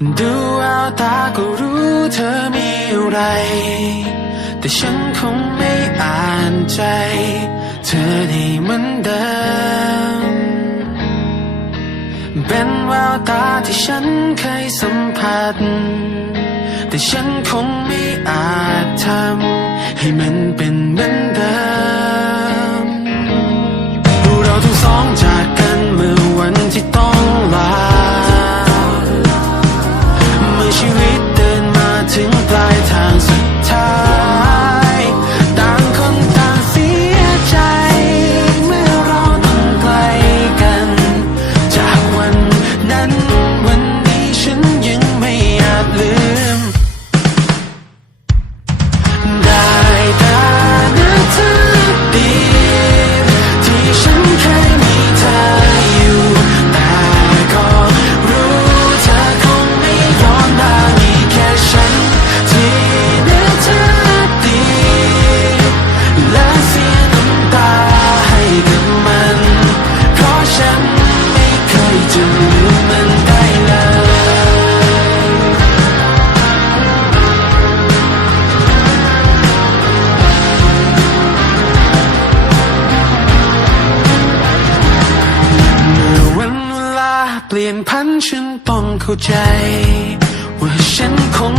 ดูเอาตาก็รู้เธอมีอะไร แต่ฉันคงไม่อ่านใจ เธอได้เหมือนเดิม เป็นแววตาที่ฉันเคยสัมผัส แต่ฉันคงไม่อาจทำให้มันเป็นเหมือนเดิม น้ำตาให้กับมัน เพราะฉันไม่เคยจะลืมมันได้เลย เมื่อวันเวลาเปลี่ยนพันฉันต้องเข้าใจ ว่าฉันคง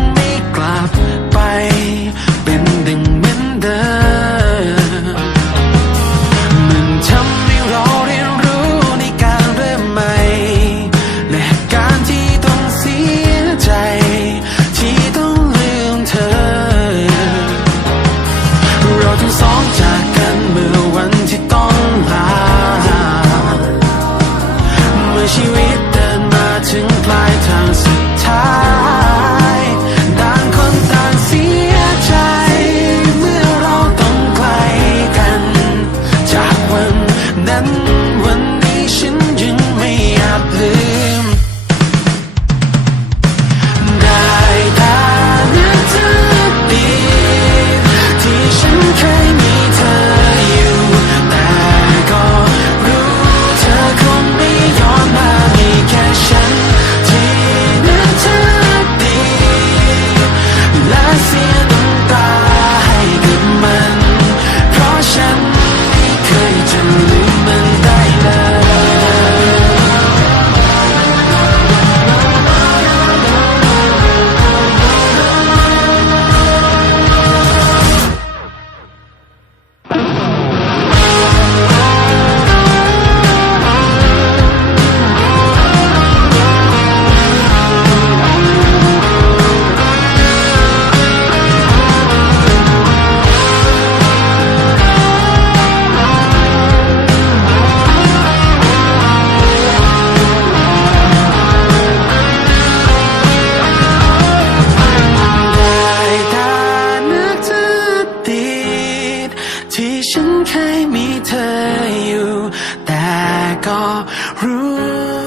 ที่ฉันเคยมีเธออยู่ แต่ก็รู้